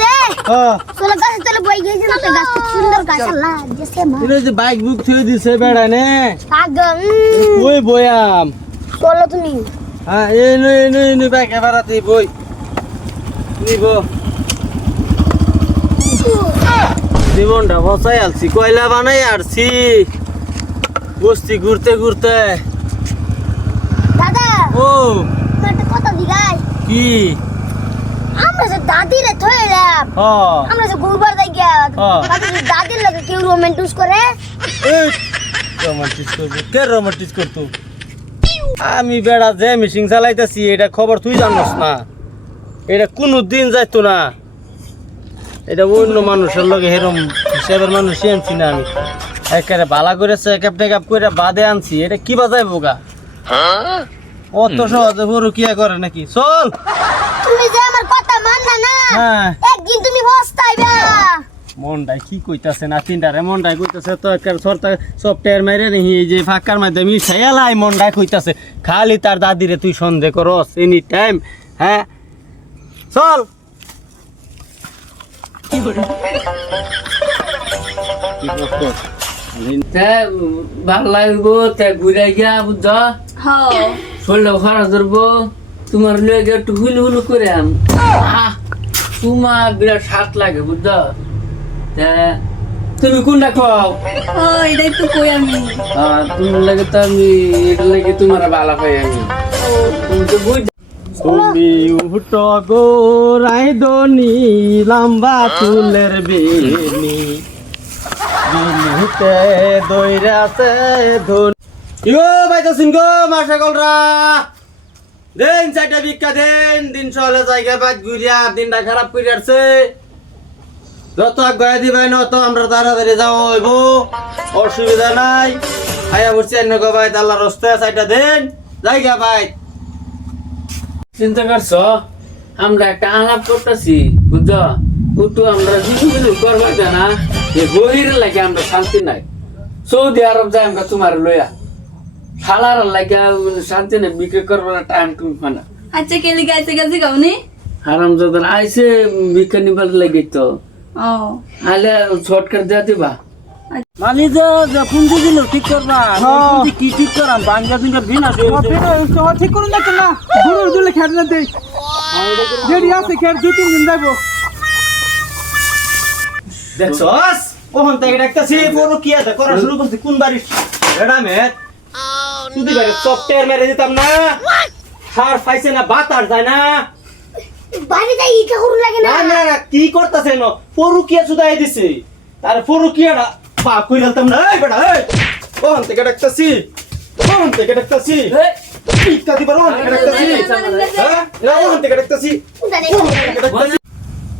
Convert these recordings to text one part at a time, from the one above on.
দেখছে চলে গাছে চলে বই গিয়েছে না তো গাছ সুন্দর গাছ আল্লাহ দেশে মা এটা যে বাইক বুক থুই দিছে বেড়া নে পাগল কই বয়াম চলো তুমি হ্যাঁ এই বাইক এবারাতে বই নিব জীবনটা বসাই আলছি কয়লা বানাই আরছি বস্তি ঘুরতে ঘুরতে দাদা ও একটা কথা দিগাই কি আমরা যে দাদিরে থইলাম আমরা যে গুরবার যাই গিয়া দাদির লাগে কেউ রোমান্টিস করে রোমান্টিস করবো কে রোমান্টিস করতো আমি বেড়া যে মেশিন চালাইতেছি এটা খবর তুই জানোস না এটা কোনো দিন যাইতো না এটা অন্য মানুষের লগে হেরম হিসাবের মানুষ আনছি না আমি একেবারে বালা করেছে একাপ টেকাপ করে বাদে আনছি এটা কি বাজাইবো গা অত সহজে বড় কিয়া করে নাকি চল তুমি যে আমার কথা মাননা না একদিন তুমি পস্তাইবা মনটাই কি কইতাছে না তিনটারে মনটাই কইতাছে তো একটা সরতা সফটওয়্যার মাইরে নেহি এই যে ফাঁকার মাধ্যমে মিশাইলাই মনটাই কইতাছে খালি তার দাদিরে তুই সন্দেহ করস এনি টাইম হ্যাঁ চল কি করে ভাল লাগবো তে ঘুরে গিয়া বুঝ শরীরটা খারাপ ধরবো তোমার লেগে একটু হুলু হুলু করে তোমার বিরাট স্বাদ লাগে বুঝ তুমি কোনটা খাও এটাই তো কই আমি তোমার লাগে তো আমি এটা লাগে তোমার ভালো পাই আমি তুমি তো বুঝ তুমি উঠো গো রাইদনি লম্বা চুলের বেনি বিনিতে দইরাছে ধন ইগো বাইতো সিংগো মাসা কলরা দেন চাইটা ভিক্ষা দেন দিন চলে জায়গা বাদ ঘুরিয়া দিনটা খারাপ করে আসছে যত আগে দিবাই না তো আমরা তাড়াতাড়ি যাও হইব অসুবিধা নাই খাইয়া বসছি অন্য গো ভাই আল্লাহর রাস্তায় চাইটা দেন জায়গা ভাই চিন্তা করছ আমরা একটা আলাপ করতেছি বুঝছ উঠু আমরা কিছু করবার না যে বহির লাগে আমরা শান্তি নাই সৌদি আরব যাই আমরা তোমার লইয়া শালার লাগে শান্তি নাই বিক্রি করবার টাইম তুমি পানা আচ্ছা কে লিগে আইছে গেছে গাউনি হারাম যাদের আইসে বিক্রি নিবার লাগে তো আলে শর্টকাট দেয়া দিবা মানি যে পুঞ্জি দিল ঠিক করবা কি ঠিক করাম বাংলা দিনের বিনা ঠিক করুন না কেন দূরে দূরে খেট না দেই রেডি আছে খেট 2-3 দিন যাইবো দেখছস ওহন থেকে ডাকতাছি বড় কি আছে করা শুরু করছি কোন বাড়ি রেডামেট তুই বাড়ি সফটওয়্যার মেরে দিতাম না সার পাইছে না বাতার যায় না বাড়ি যাই কি করুন লাগে না না না কি করতেছে ন পরু কি সুদাই দিছে তার পরু কি না বাপ কই গেলতাম না এই বেটা এই ওহন থেকে ডাকতাছি ইকা দিবার ওহন থেকে ডাকতাছি হ্যাঁ ওহন থেকে ডাকতাছি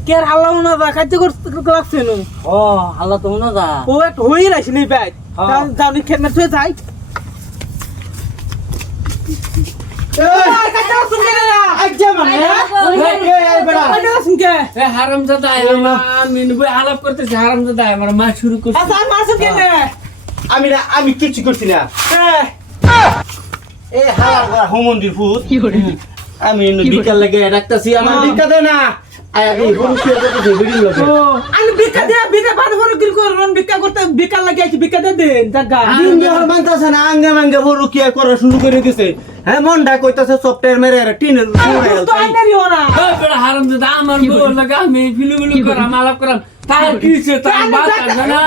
কের হাল্লা না দা খাইতে করতে লাগছে নো ও আল্লাহ তো না যা ও এক হই রাইছে নি ব্যাগ যাওনি খেত না তুই যাই এই কাটা শুনকে না আজ্জা মানে এই বেড়া কাটা শুনকে এ হারামজাদা আমি নিবই আলাপ করতেছি হারামজাদা আমার মা শুরু করছে আচ্ছা মার শুনকে না আমি কিছু করছি না এ হালার হোমন্দির ফুট আমি বিকাল লাগে ডাকতাছি আমার ভিক্ষা দে না আগে হোম কি করতে ভিডিও লাগে আমি ভিক্ষা দে বিনা বাদ বড় কি করন ভিক্ষা করতে বিকাল লাগে আইছি ভিক্ষা দে দেন জায়গা আঙ্গে হর মানতাছে না আঙ্গে মাঙ্গে বড় কি করা শুরু করে দিছে হ্যাঁ মনটা কইতাছে সফটওয়্যার মেরে টিনের পুরো তো আইনারি ওরা ওই বড় হারামজাদা আমার বড় লাগা আমি ফিলুমিলু করাম আলাপ করাম তার কিছে তার বাত আছে না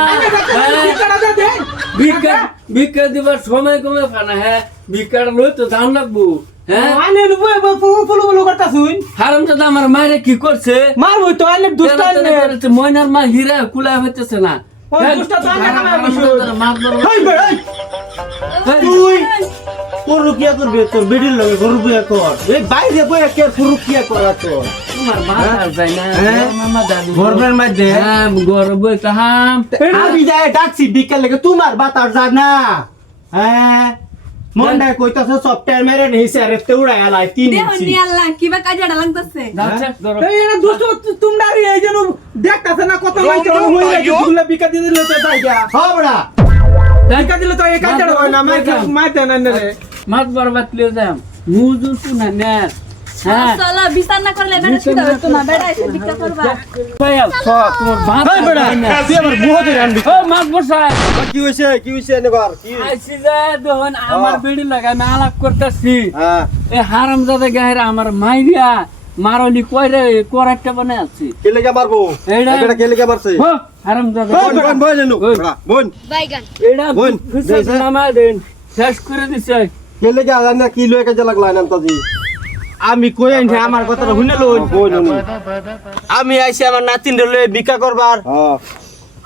ভিক্ষা দিবার সময় কমে ফানা হ্যাঁ ভিক্ষাটা লই তো দাম লাগবো হ্যাঁ আনে লুবো ফুলু করতা শুন হারামজাদা আমার মায়ের কি করছে মারবো তো আনে দুষ্ট আনে ময়নার মা হীরা কুলা হইতেছে না দুষ্ট তো আনে তুই পুরুকিয়া করবি তোর বেডির লগে গরুবিয়া কর এই বাইরে বইয়া কে পুরুকিয়া করা তোর তোমার মাথা যায় না মামা দাদু গরবের মধ্যে হ্যাঁ গরব তাহাম আমি যাই ডাকছি বিকাল লাগে তোমার বাতার যায় না হ্যাঁ মনটা কইতাছে সফটওয়্যার মেরে নেইছে আরে তেউড়া আলাই 3 ইঞ্চি দেহনি আল্লাহ কিবা কাজটা লাগতেছে এই এরা দুষ্ট তোমরা এই যেন দেখতাছ না কত মাইছে হই লাগে ফুলে বিকা দিয়ে দিলে তো জায়গা হবড়া বিকা দিলে তো এই কাজটা হয় না মাইতে না রে মাত বরবাদ লিয়ে যাম মুজু শুনা না হ্যাঁ চলো বিচার না করলে বেটা শুধু হতো না বেটা এসে ভিক্ষা করবা তোমার ভাত এই বেটা তুই আমার মুহ ধরে আনবি ও মাছ বসাই কি হইছে এবার কি আইছি যে দেখুন আমার বেড়ি লাগাই আমি আলাপ করতেছি হ্যাঁ এই হারামজাদা গায়ের আমার মাইরিয়া মারলি কইরে কোরাটটা বানাই আছে কে লেগে মারবো এইডা- এই বেটা কে লেগে মারছে ও হারামজাদা বোন বোন লেনু বোন বাইগান এটা বোন, খুশি দেইছে? নামা দেন শেষ করে দিছে কে লেগে আলান না কি লয়ে কাজে লাগলা আনতাজি আমি কই আনছি আমার কথাটা শুনে লই বোন উনি আমি আইছি আমার নাতিন লয়ে ভিক্ষা করবার হ্যাঁ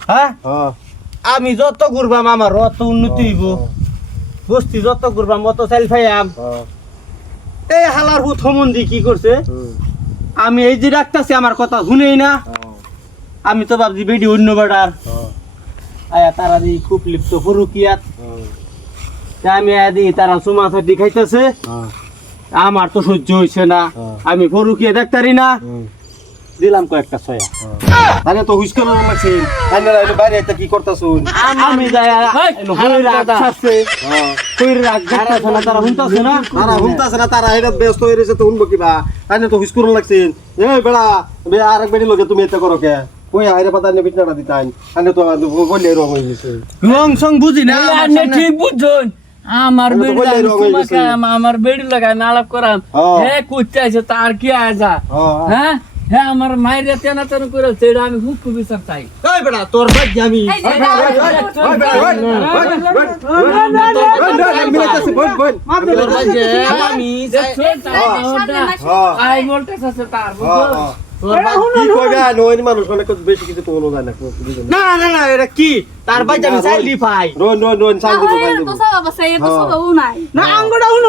হ্যাঁ হ্যাঁ আমি যত ঘুরবাম আমার অত উন্নতি হইব বস্তি যত ঘুরবাম অত চাইল ফাইয়াম হ্যাঁ এই হালার হুত হমন্দি কি করছে আমি এই যে রাখতাছি আমার কথা শুনেই না আমি তো ভাবছি বেডি অন্য বেড়ার আয়া তারা দি খুব লিপ্ত ফরুকিয়াত তা আমি আদি তারা সুমা সাটি খাইতেছে আমার তো সহ্য হইছে না আমি ফরুকিয়া দেখতারি না দিলাম কয়েকটা ছয়া তাহলে তো হুইস্কানো লাগছে আইনা এটা বাইরে এটা কি করতাছুন আমি যাই হই রাগ ছাড়ছে হ্যাঁ হই রাগ ছাড়ছে না তারা শুনতাছে না তারা হুমতাছে না তারা এটা ব্যস্ত হয়ে রয়েছে তো শুনবো কিবা আইনা তো হুইস্কানো লাগছে এই বেড়া বে আরেক বেড়ি লগে তুমি এটা করো কে কই আইরে পাতা নে বিটনাটা দিতাই আইনা তো বললে রং হয়ে গেছে রং সং বুঝি না আপনি ঠিক বুঝছেন আমার আমি তো বেড়ি বললেই রং হয়ে গেছে। আমার বেড়ি লাগাই আমি আলাপ করাম হ্যাঁ। হে কুত্তে আছে তার কি আয়জা হ্যাঁ হ্যাঁ হ্যাঁ আমার মায়ের তেনা তেন করে সেটা আমি খুব বিচার চাই এই বেটা তোর বাদ আমি এই যে তোর বাদ আমি আই ভোল্টেজ আছে তার তোর বাদ কি কইবে নয় মানুষ অনেক বেশি কিছু তো হলো যায় না না না না এটা কি তার বাদ আমি চাইলি পাই রোন রোন রোন সাইড দিবো সাইড তো দিবো সব বাবা সেই তো সব নাই হ্যাঁ। না আঙ্গুটা হুন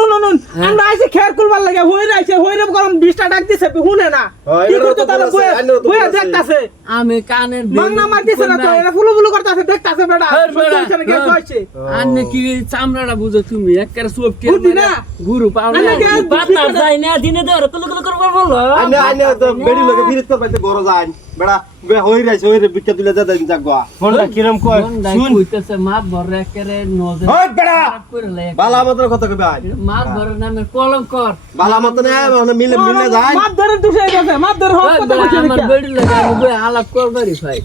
আমরা আইছে খেয়ার করবার লাগে হই রাইছে হইরে গরম 20টা ডাক দিছে শুনে না হ্যাঁ, কি এটারও করতে তো তারা বলা আছে, আইনেরও তো বইয়া বলা আছে। দেখতাছে আমি কানের মাংনা মারতেছে না তো এরা ফুলু ফুলু করতেছে দেখতাছে বেটা সহ্য হইছে না কে কইছে আন্নে কি চামড়াটা বুঝো তুমি একবারে সব কে বুঝি না। গুরু পাও না আন্নে কে বাতা যায় না দিনে ধরে কুলু কুলু করবার বললো আইনা আইনা তো বেড়ি লগে ফিরিত করতে বড় যায় বেড়া বে হই রাইছে হইরে বিক্কা তুলে যা দেন জাগবা ফোনটা কিরম কয় শুন কইতেছে মাত ভরে একেবারে নজর ওই বেড়া খারাপ করে লাই বালা মাত্র কথা কইবে আই মাত ভরে নামে কলঙ্কর বালা মাত্র না মানে মিলে মিলে যায় মাপ ধরে দুষে গেছে মাপ ধরে হক কথা কইছে আমার বেড়ি লাগা আমি বই আলাপ করবারই ভাই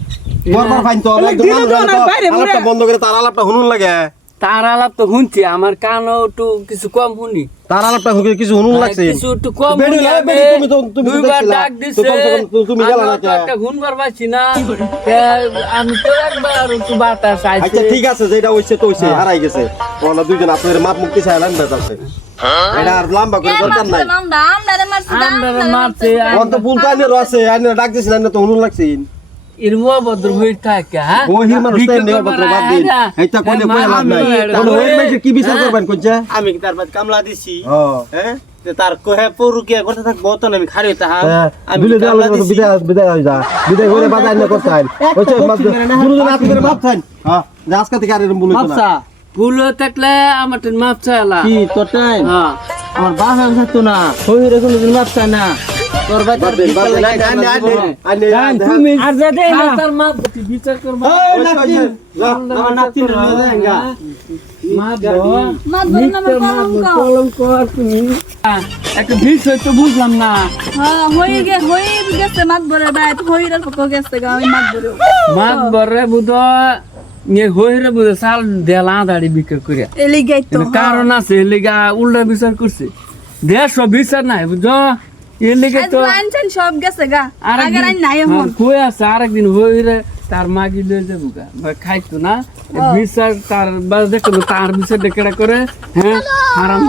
বরবার ফাইন তো তাহলে একদম দিনে তো না, বাইরে ঘুরে। আলাপটা বন্ধ করে তার আলাপটা শুনুন লাগে তার আলাপ তো শুনছি আমার কানও একটু কিছু কম শুনি তার আলাপটা কিছু শুনুন লাগছে কিছু একটু কম বেড়ি শুনি লাগে, আমি। বেড়ি তুমি তো- তুমি তো দুইবার দেখছিলা। ডাক তো দিছে কমসে কম তুমি গেলা না আমি তো কে? একটা শুনবার পাচ্ছি না আমি তো একবার একটু বাতাস আচ্ছা আইছে ঠিক আছে যেটা হইছে তো হইছে হারাই গেছে ওলা দুইজন আপনাদের মাপ মুক্তি চাইলেন বেতাছে এটা আর লম্বা করে দরকার নাই আমদারে মারছি আমদারে মারছে কোন তো ভুল তো আইনের আছে আইনের ডাক দিছিলেন না তো শুনুন লাগছে ইরমো ভদ্র হয়ে থাকে হ্যাঁ ওহি মানুষ তাই নেওয়া পত্র বাদ দিন এইটা কইলে কই লাভ নাই কোন ওই মেশে কি বিচার করবেন কোনছে আমি কি তার বাদ কামলা দিছি হ্যাঁ হ্যাঁ যে তার কহে পরুকিয়া করতে থাকবো তো আমি খাড়ি তাহা আমি বিলে কামলা দেওয়া দিছি। বিদায় বিদায় হই যা বিদায় করে বাজার না করতেন ওইছে দুজন আপনাদের মাপ চান হ্যাঁ যে আজকে থেকে আর এরকম বলুন না মাপসা ভুল হয়ে থাকলে আমার টেন মাপ চাইলা কি তোর টাইম হ্যাঁ আমার বাসা থাকতো না হইরে কোনো দিন মাপ চায় না তোর বাদ বাদ দেন বাদ দেন আইনে আইনে আইনে তুমি আর যা দেই না তার মাপ বিচার করবা আমার নাতি লয়ে যায়গা মাপ দাও মাত ধরে নামে কলঙ্ক কলঙ্ক আর তুমি একটা বিষয় তো বুঝলাম না হ্যাঁ হই গেছে মাত ধরে বাইত হইরার পক্ষ গেছে গা আমি মাত ধরে মাপ বরে বুধ নিয়ে হইরে বুধ সাল দেলা দাড়ি বিক্রি করিয়া এলি গাইতো কিন্তু কারণ আছে এর লিগা উল্টা বিচার করছে দেশ বিচার নাই বুঝো এর লিগে আজ তো লাইন সব গেছে গা আগে আইন নাই হ্যাঁ, এখন কই আছে আরেকদিন হইরে তার মাগি লয়ে যাবো গা খাইতো না বিচার তার বাস দেখো তার বিচার ডেকেড়া করে হ্যাঁ হারাম